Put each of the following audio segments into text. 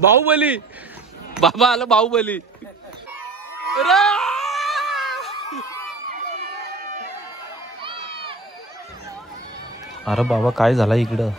बाहुबली बाबा आला बाहुबली. अरे बाबा काय झाला इकडं.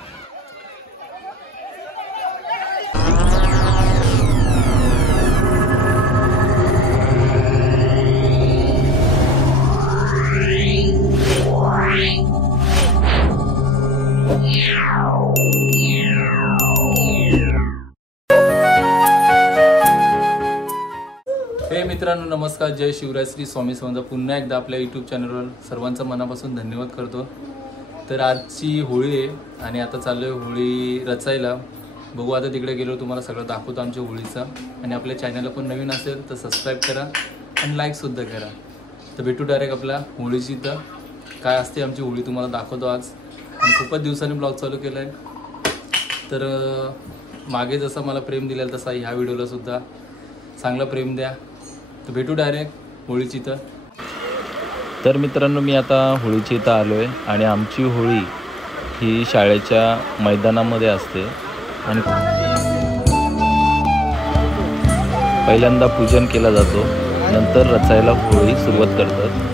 हे मित्रांनो नमस्कार, जय शिवराय, श्री स्वामी समर्थ. पुन्हा एकदा आपल्या यूट्यूब चॅनलवर सर्वांचं मनापासून धन्यवाद करतो. तर आजची होळी आहे आणि आता चाललो आहे होळी रचायला. बघू आता तिकडे गेलो तुम्हाला सगळं दाखवतो आमच्या होळीचा. आणि आपल्या चॅनलला पण नवीन असेल तर सबस्क्राईब करा आणि लाईकसुद्धा करा. तर भेटू डायरेक्ट आपल्या होळीची. तर काय असते आमची होळी तुम्हाला दाखवतो आज. आणि खूपच दिवसांनी ब्लॉग चालू केला आहे. तर मागे जसं मला प्रेम दिलेलं तसा ह्या व्हिडिओलासुद्धा चांगलं प्रेम द्या. तर भेटू डायरेक्ट होळीची. तर मित्रांनो मी आता होळीची इथं आलो आहे आणि आमची होळी ही शाळेच्या मैदानामध्ये असते. आणि पहिल्यांदा पूजन केला जातो, नंतर रचायला होळी सुरुवात करतात.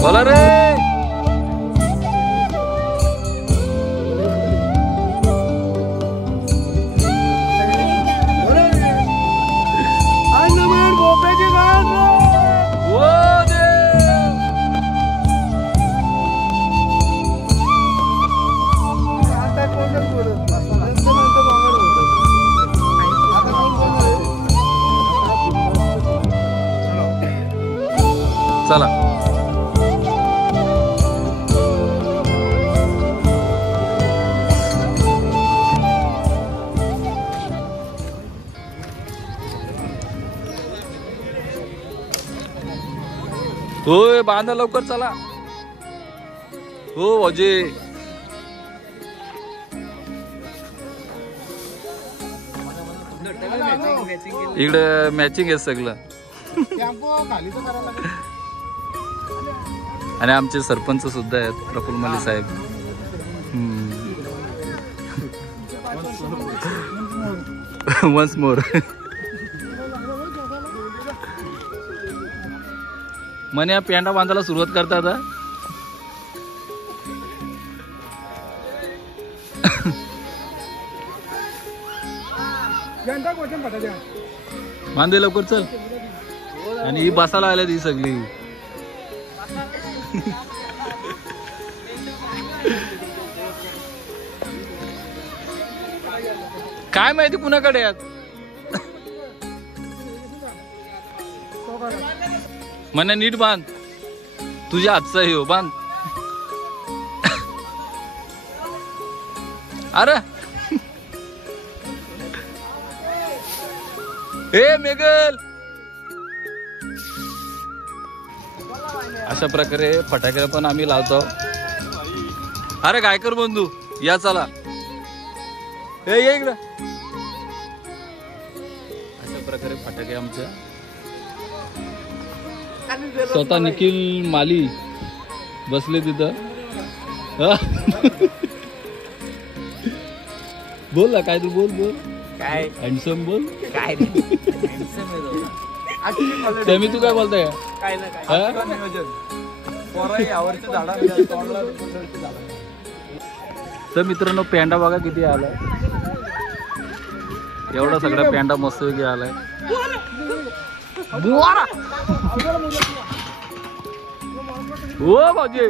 बोला रे. चला होय बांधा लवकर चला. हो अजय इकडे मॅचिंग आहे सगळं. आणि आमचे सरपंच सुद्धा आहेत प्रफुल्ल मले साहेब. Once more. मने या पेंडा बांधायला सुरुवात करतात. बांधे लवकर चल. आणि ही बसायला आल्या ती सगळी. काय माहिती कुणाकडे आहेत. म्हणे नीट बांध, तुझ्या हातचा हो बांध. अरे हे मेगल. अशा प्रकारे फटाके पण आम्ही लावतो. अरे गायकर बंधू या चला. हे ये इकडं. अशा प्रकारे फटाके आमच्या स्वतः निखिल माली बसले तिथं. बोल ना काय तू बोल बोल. काय हँडसम बोल. काय मी तू काय बोलताय. तर मित्रांनो पेंडा बघा किती आलाय. एवढा सगळा पेंडा मस्त पैकी आलाय. हो भाजी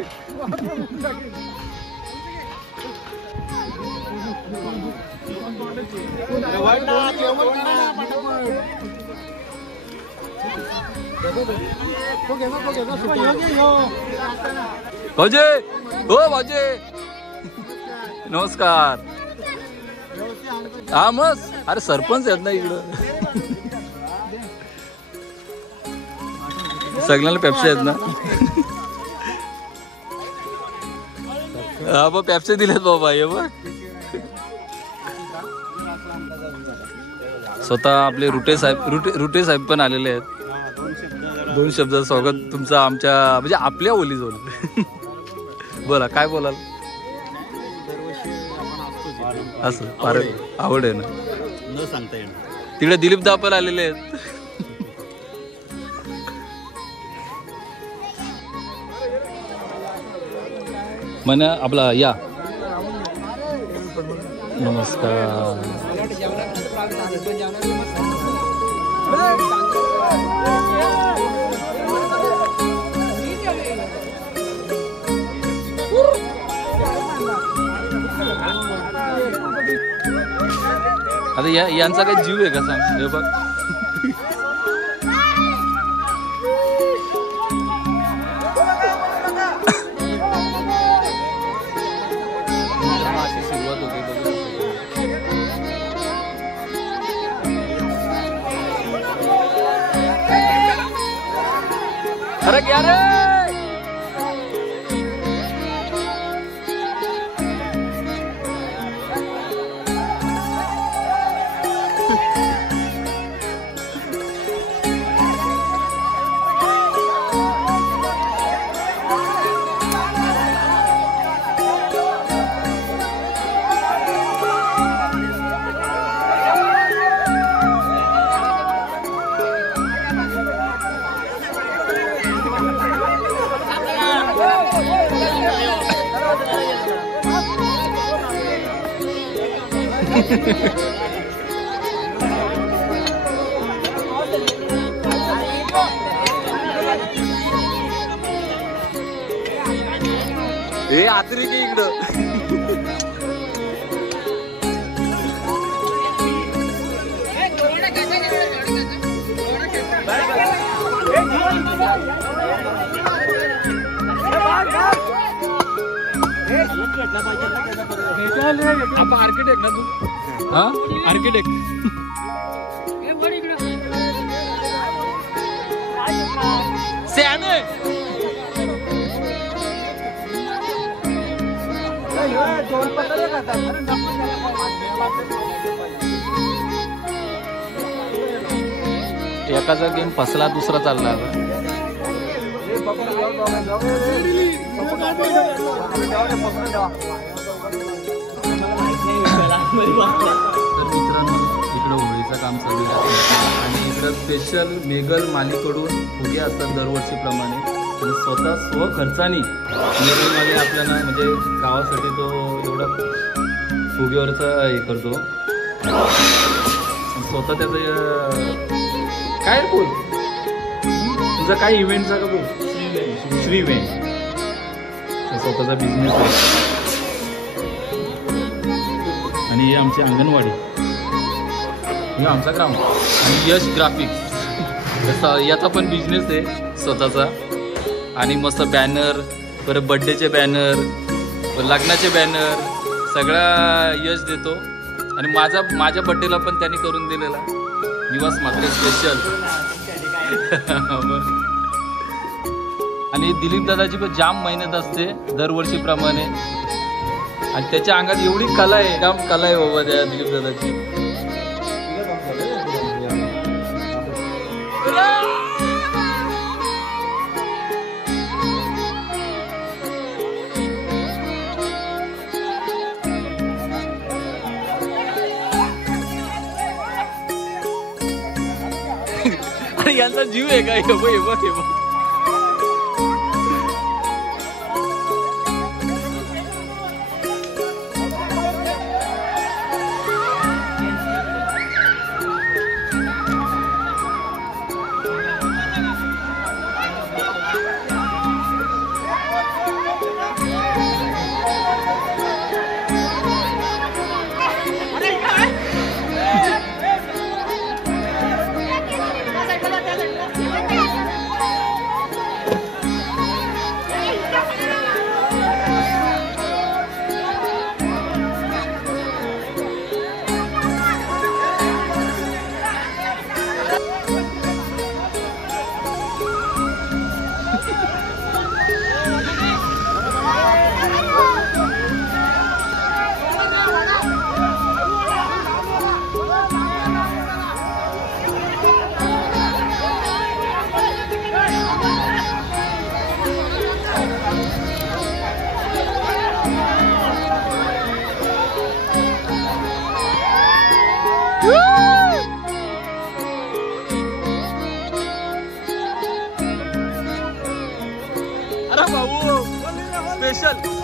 भाजे हो भाजे नमस्कार. हा मस्त. अरे सरपंच आहेत ना इकडं. सगळ्यांना पेप्सी आहेत ना. हा बघ पेप्सी दिलेत बाबा. हे बघ स्वतः आपले रुटे साहेब पण आलेले आहेत. 2 शब्द स्वागत तुमचं आमच्या म्हणजे आपल्या ओली जोल. बोला काय बोलाल. असं फार आवड आहे ना. न सांगता येणार. तिकडे दिलीप दा पण आलेले आहेत. म्हणा आपला या नमस्कार. आता यांचा काही जीव आहे का सांग. हे बघ अशी सुरुवात होते. अरे क्या रे. हे आतरी की इकडं. आपण आर्किटेक्ट ना तू. हा आर्किटेक्ट. सॅने एकाचा गेम फसला दुसरा चालला. इकडं होळीचं काम चालू आहे आणि इकडं स्पेशल मेघल मालीकडून फुगे असतात दरवर्षीप्रमाणे आणि स्वतः स्वखर्चाने मेघलमाली आपल्याला म्हणजे गावासाठी तो एवढा फुगेवरचा हे करतो. स्वतः त्याचं काय बोल तुझा काय इव्हेंटचा का बोल. श्री इव्हेंट स्वतःचा बिझनेस आहे. आणि हे आमची अंगणवाडी. हे आमचा ग्राम आणि यश ग्राफिक्स याचा पण बिझनेस आहे स्वतःचा. आणि मस्त बॅनर परत बड्डेचे बॅनर लग्नाचे बॅनर सगळा यश देतो. आणि माझ्या बड्डेला पण त्यांनी करून दिलेला निवास मात्रे स्पेशल. आणि दिलीप दादाची पण जाम मेहनत असते दरवर्षीप्रमाणे आणि त्याच्या अंगात एवढी कला आहे. जाम कला आहे बाबा त्या दिलीप दादाची. अरे यांचा जीव आहे का. हे बघ हे बघ हे बघ.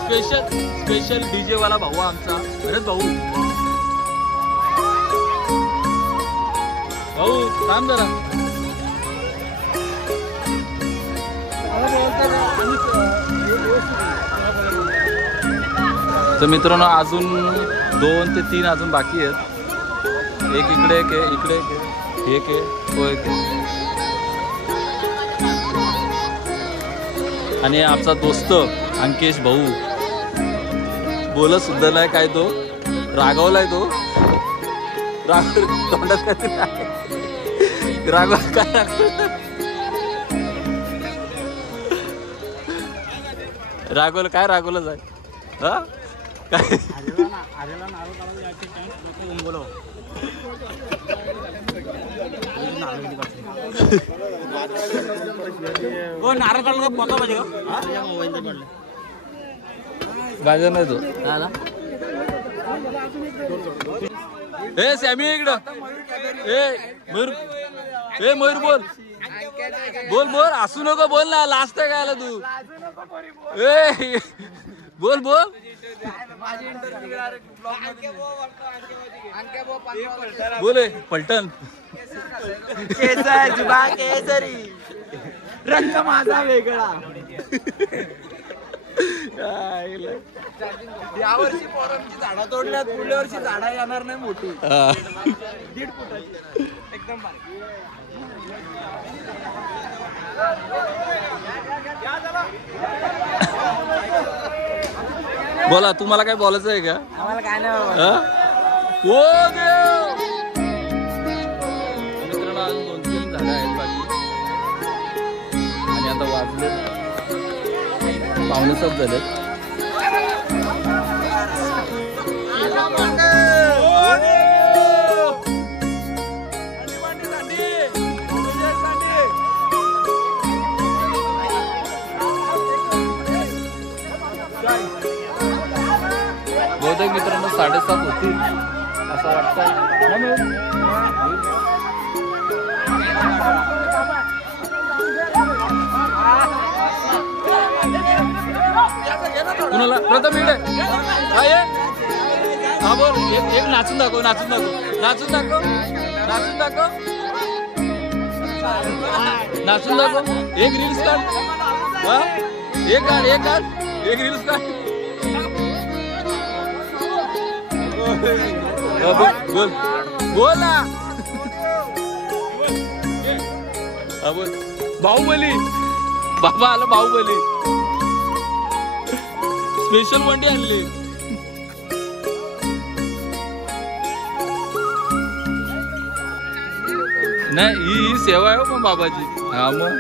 स्पेशल डीजे वाला भाऊ आमचा. अरे भाऊ थांब जरा. तर मित्रांनो अजून 2 ते 3 अजून बाकी आहेत. एक इकडे एक आहे, इकडे एक आहे, एक आहे, तो एक आहे. आणि आमचा दोस्त अंकेश भाऊ बोलत सुद्धा नाही काय, तो रागवलाय. तो तोंडात काय रागवलं काय रागवलं काय रागवलं जाय. हा काय गाजर नाही तो. ए सॅमी इकडं. मयूर बोल हसू नको, बोल ना. लास्ट आहे काय तू. ए बोल बोले पलटण केसरी रंग माझा वेगळा. यावर्षी पोरांची झाडा तोडल्यात, पुढल्या वर्षी झाडा येणार नाही मोठी 1.5 फुटाची एकदम बारीक. बोला तुम्हाला काय बोलायचं आहे का. आम्हाला काय नाही. ओ देव मित्रांनो अजून 2-3 झाडं आहेत बाकी. आणि आता वाजले 5:45 झालेत. बहुतेक मित्रांनो 7:30 होतील असं वाटतं. कुणाला प्रथम इकडे हा बोल. एक नाचून दाखव. एक रील्स काढ. एक रील्स काढ. बोल ना. बोल. बाहुबली बाबा आला. बाहुबली स्पेशल वंडी आणली. नाही ही सेवा आहे मग बाबाची. हा मग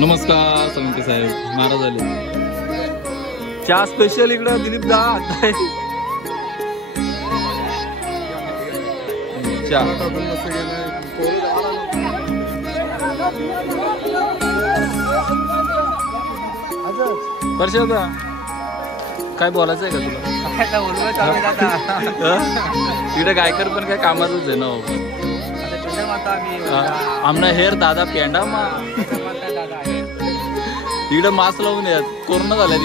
नमस्कार संके साहेब. नाराज झाले. चहा स्पेशल इकडं दिलीप दा. परशा काय बोलायचं आहे का तुला. तिकडे गायकर पण काय कामाचंच आहे ना. आमना हेर दादा पेंडा मा तिकडे मास्क लावून यात. कोरोना झालाय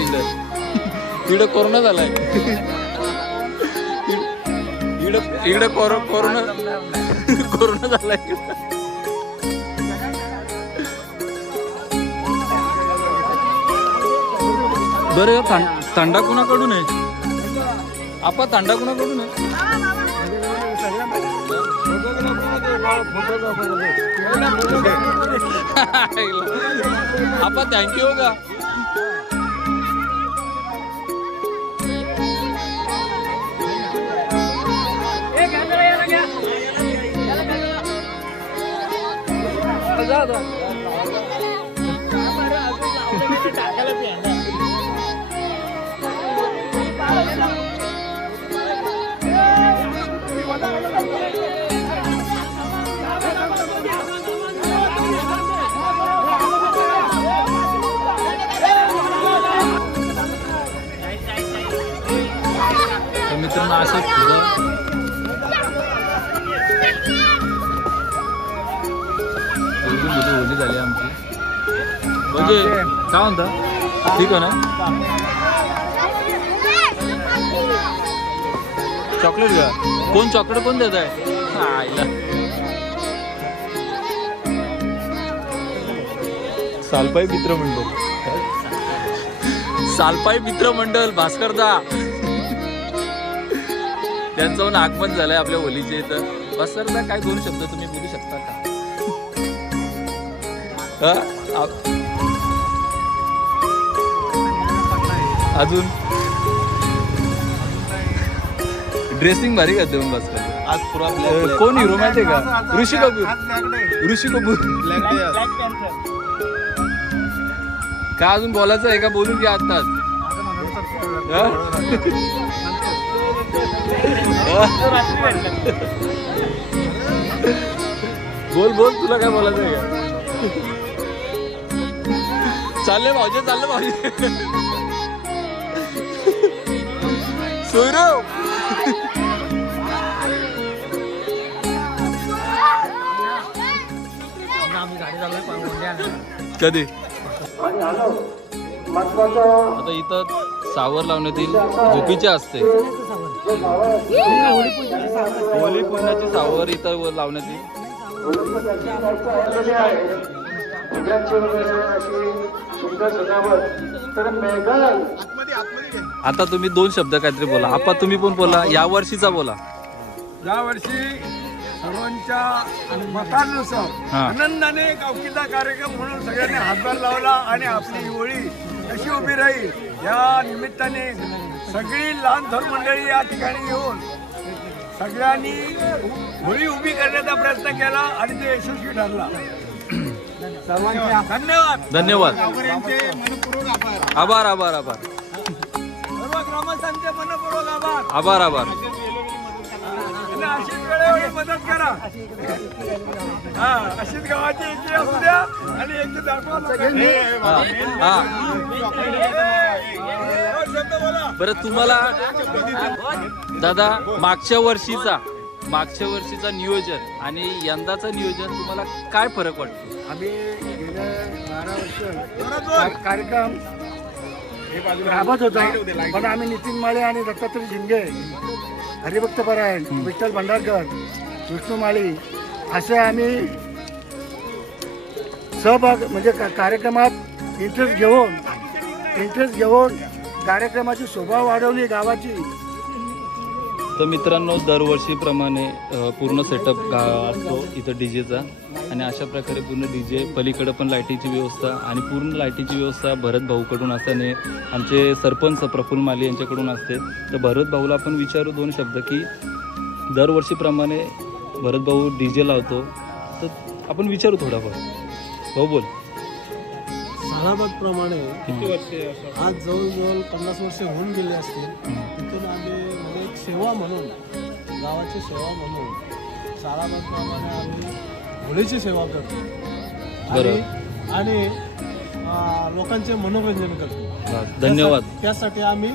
तिकडे कोरोना झालाय. इकडे कोरोना झालाय. बरं थंडा कुणाकडून आहे. आपा थंडा कुणाकडून आहे. आपा थँक्यू का. मित्रांनो असं म्हणजे काय म्हणता ठीक आहे ना. चॉकलेट का कोण चॉकलेट कोण देत आहे आईला. सालपाई मित्र मंडळ सालपाई मित्र मंडळ भास्करदा त्यांचं आगमन झालंय आपल्या होलीच्या इथं. भास्करदा काय 2 शब्द तुम्ही बोलू शकता का? अजून ड्रेसिंग भारी करते मग भास्कर. आज पुरा कोण हिरो माहितीये का? ऋषी कपूर. ऋषी कपूर काय अजून बोलायचं आहे का? बोलून घ्या आत्ताच. बोल बोल तुला काय बोलायचं आहे का? चालले भाऊजे चालले भाऊजे सोयराव. कधी आता इथं सावर लावण्यात येईल. झोपीचे असते होळी पूजनाची सावर इथं लावण्यात येईल. आता तुम्ही 2 शब्द काहीतरी बोला. आपा तुम्ही पण बोला. या वर्षीचा बोला. या वर्षी सर्वांच्या मतानुसार आनंदाने गावकीचा कार्यक्रम म्हणून सगळ्यांनी हातभार लावला आणि आपली होळी कशी उभी राहील या निमित्ताने सगळी लहान थोर मंडळी या ठिकाणी येऊन सगळ्यांनी होळी उभी करण्याचा प्रयत्न केला आणि ते यशस्वी ठरला. सर्वांचे धन्यवाद. धन्यवाद. आभार आभार आभार. सर्व ग्रामस्थांचे मनपूर्वक आभार. आभार आभार. अशीच वेळोवेळी मदत करा. अशीच गावाची एकी असू द्या आणि एक दाखवा. बरं तुम्हाला दादा मागच्या वर्षीचा नियोजन आणि यंदाचं नियोजन तुम्हाला काय फरक वाटतो? आम्ही गेल्या 12 वर्ष कार्यक्रम राबत होता पण आम्ही नितीन माळे आणि दत्तात्रय शिंदे हरिभक्त परायण विठ्ठल भंडारकर विष्णू माळी असे आम्ही सहभाग म्हणजे कार्यक्रमात इंटरेस्ट घेऊन कार्यक्रमाची शोभा वाढवली गावाची. तर मित्रांनो दरवर्षीप्रमाणे पूर्ण सेटअप असतो इथं डीजेचा आणि अशा प्रकारे पूर्ण डीजे पलीकडे पण लाईटीची व्यवस्था आणि पूर्ण लाईटीची व्यवस्था भरत भाऊकडून असल्याने आमचे सरपंच प्रफुल्ल माली यांच्याकडून असते. तर भरत भाऊला आपण विचारू 2 शब्द की दरवर्षीप्रमाणे भरत भाऊ डीजे लावतो तर आपण विचारू थोडाफार. भाऊ बोल. सालाबादप्रमाणे आज जवळजवळ 50 वर्ष होऊन गेले असतील. तिथून आम्ही एक सेवा म्हणून गावाची सेवा म्हणून सालाबादप्रमाणे आम्ही होळीची सेवा करतो आणि लोकांचे मनोरंजन करतो. धन्यवाद. त्यासाठी आम्ही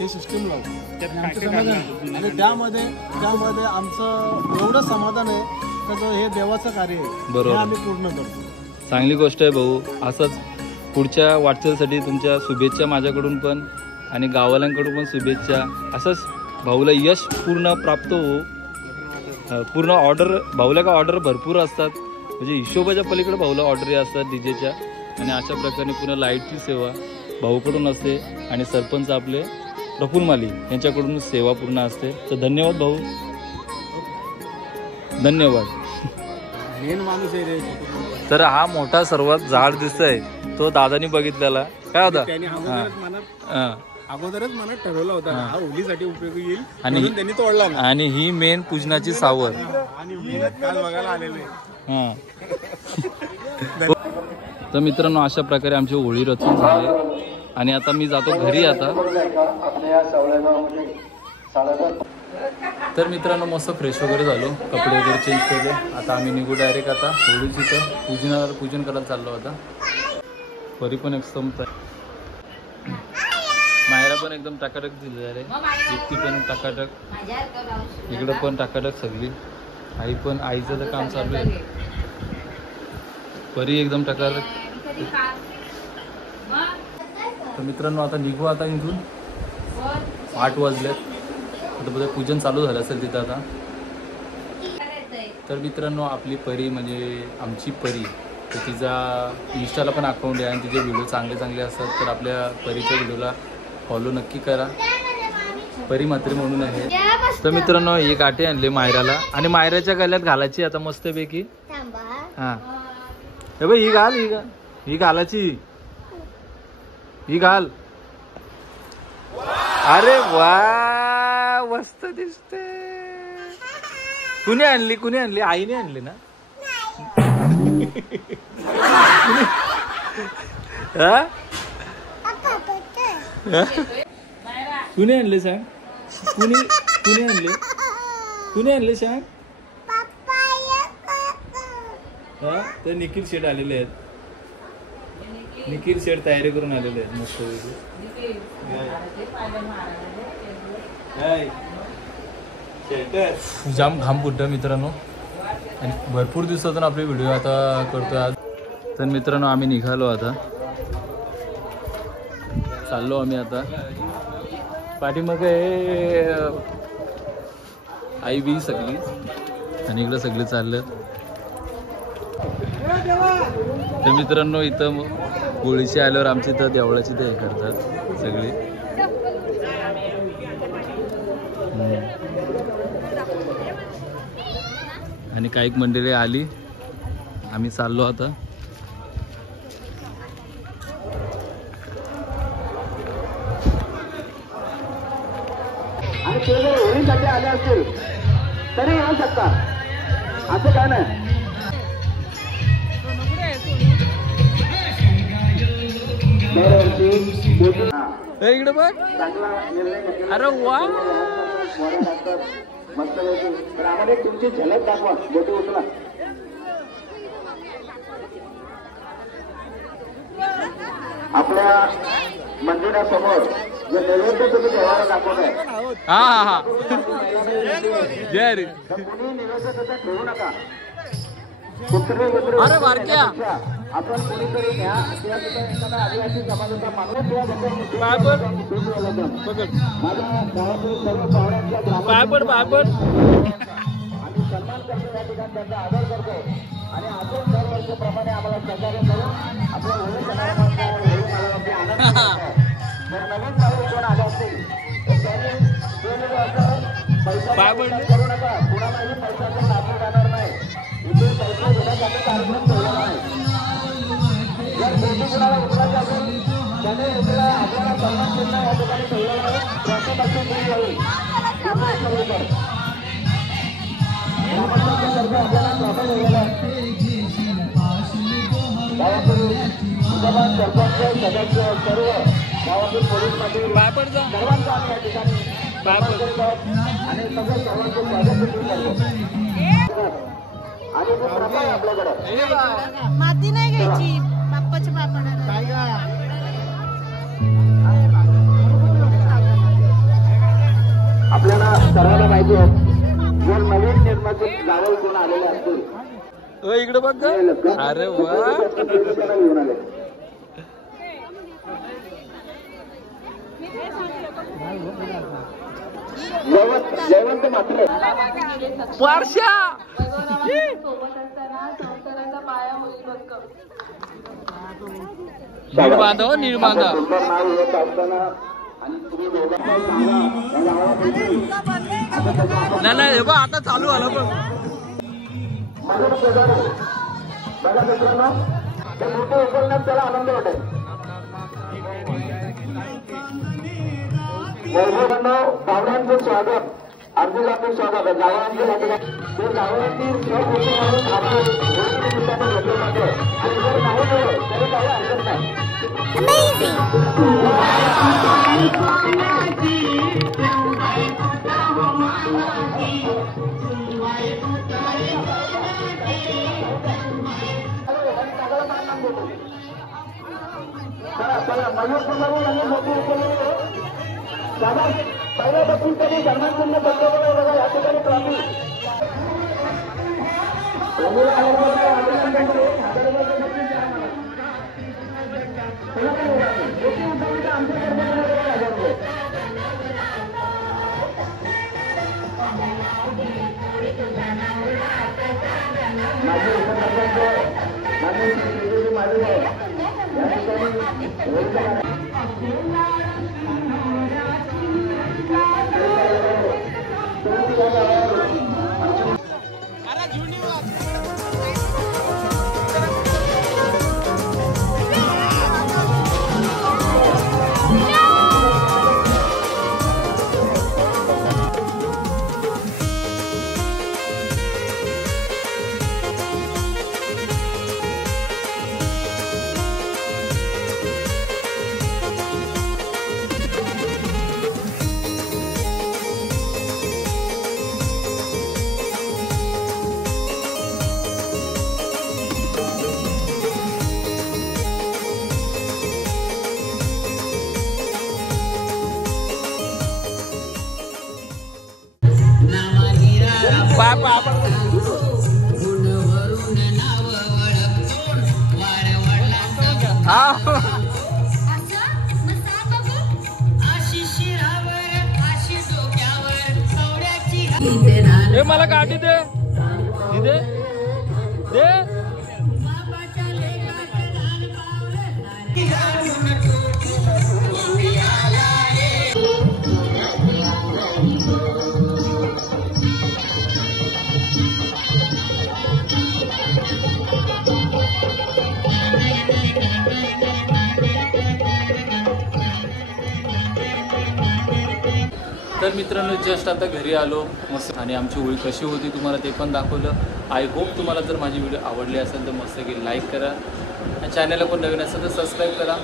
हे सिस्टीम लावतो आमचं समाधान आणि त्यामध्ये आमचं एवढं समाधान आहे का हे देवाचं कार्य आहे हे आम्ही पूर्ण करतो. चांगली गोष्ट आहे भाऊ. असंच पुढच्या वाटचालीसाठी तुमच्या शुभेच्छा माझ्याकडून पण आणि गाववाल्यांकडून पण शुभेच्छा. असंच भाऊला यश पूर्ण प्राप्त हो. पूर्ण ऑर्डर भाऊला का ऑर्डर भरपूर असतात म्हणजे हिशोबाच्या पलीकडे भाऊला ऑर्डरी असतात डीजेच्या आणि अशा प्रकारे पूर्ण लाईटची सेवा भाऊकडून असते आणि सरपंच आपले प्रफुल्ल माली यांच्याकडून सेवा पूर्ण असते. तर धन्यवाद भाऊ. धन्यवाद. मेन माणूस आहे. तर हा मोठा सर्वात झाड दिसतोय तो दादानी बघितलेला काय होता अगोदरच मनात ठरवला होता हा होळीसाठी उपयोगी येईल आणि त्यांनी तोडला आणि ही मेन पूजनाची सावर आणि काल बघायला आलेले. तर मित्रांनो अशा प्रकारे आमची होळी रचून झाली आणि आता मी जातो घरी. आता तर मित्रांनो मस्त फ्रेश वगैरे झालो कपडे वगैरे चेंज केले. आता आम्ही निघू डायरेक्ट आता होळीची इथं पूजन करायला चाललो. आता परी पण एकदम मायरा पण एकदम टाकाटक दिली आहे. युक्ती पण टाकाटक इकडं पण टाकाटक सगळी. आई पण आईचं तर काम चालू आहे. परी एकदम टाकाटक तर मित्रांनो आता निघू आता इथून. 8 वाजलेत. आता बघा पूजन चालू झालं असेल तिथं आता. तर मित्रांनो आपली परी म्हणजे आमची परी, तर तिचा इंस्टाला पण अकाउंट आहे आणि तिचे व्हिडिओ चांगले असतात. तर आपल्या परीच्या व्हिडिओला फॉलो नक्की करा. परी म्हात्रे म्हणून आहे. तर मित्रांनो ही गाठी आणली मायराला आणि मायराच्या गळ्यात घालायची आता मस्तपैकी. हां हे बघ ही घाल, ही घालायची, ही घाल. अरे वा मस्त दिसते. कुणी आणली आईने आणली ना. कुणी आणले सांग. कुणी आणले सांग. तर निखिल शेठ आलेले आहेत. निखिल शेठ तयारी करून आलेले आहेत मस्त. जाम घाम फुटतं मित्रांनो आणि भरपूर दिवसातून आपले व्हिडिओ आता करतोय आज. तर मित्रांनो आम्ही निघालो आता. चाललो आम्ही आता. पाठीमाग आई बी सगळी आणि इकडं सगळे चाललेत. तर मित्रांनो इथं होळीची आल्यावर आमची इथं देवळाची ते करतात सगळी. आणि काही मंडळी आली. आम्ही चाललो आता. आणि ते जर होळीसाठी आले असतील तरी येऊ शकता, असं काय नाही. इकडे बघ. अरे वा मस्त. तर आम्हाला एक तुमची झलक दाखवा. बोटी उचला. आपल्या मंदिरासमोर जे नैवेद्य तुम्ही देवाला दाखवताय, हा जय रे. कुणी नैवेद्य तसं ठेवू नका. अरे बारक्या आपण कोणीतरी घ्या. एखादा आदिवासी समाजाचा माणूस बाबर माझ्या गावातील सर्व पाहुण्यांच्या बाबर आम्ही सन्मान करतो. या ठिकाणी त्यांचा आदर करतो आणि अजून दरवर्षीप्रमाणे आम्हाला सहकार्य करून आपल्या होळी सणामध्ये आनंद जर नवीन पाऊस कोण आले असतील तर त्यांनी पैसा करू नका. कुणालाही पैशाचं लाभ जाणार नाही. इथे पैसा घेण्यासाठी कार्यक्रम ठेवला नाही. जर मोठी कुणाला उचलायची असेल त्याने आपल्याला सन्मान चिन्ह या ठिकाणी ठेवलं नाही. प्रत्येकाची गुण होईल. आपल्याला प्रॉपर ठेवलेला आहे. गावातील सरपंच सदस्य सर्व गावातील पोलीस पाटील सर्वांचा आम्ही या ठिकाणी आणि सगळं सर्वांचं स्वागत करतो. आणि प्रथा आहे आपल्याकडे माती नाही घ्यायची बाप्पाच्या बापाला. आपल्याला सर्वांना माहिती आहे जर नवीन निर्माण गावाला कोण आलेले असतील इकडे बघ. अरे वा घेऊन आले. जयवंत मात्र पारशा निर्बाधा नाव येत असताना आणि तुम्ही नाही बघ आता चालू आलं बघ. बघा मित्रांनो ते मोठे उचलण्यात त्याला आनंद वाटेल. गावड्यांचं स्वागत अर्जुनाचं स्वागत आहे. गावड्यांचे ते गावड्यांची स्वकृती म्हणून आपण घेतलं जाते आणि जर नाही मिळेल तरी काही हरकत नाही. पहिल्यापासून त्यांनी धर्मांना बंदवलं बघा या ठिकाणी ट्रॉफी माजी उपसरपंच माननीय श्री माधवराव या ठिकाणी होळीचा हे मला गाडी दे दे दे तर मित्रांनो जस्ट आता घरी आलो मस्त आणि आमची होळी कशी होती तुम्हाला ते पण दाखवलं. आय होप तुम्हाला जर माझी व्हिडिओ आवडली असेल तर मस्त की लाईक करा आणि चॅनलला कोण नवीन असेल तर सबस्क्राईब करा.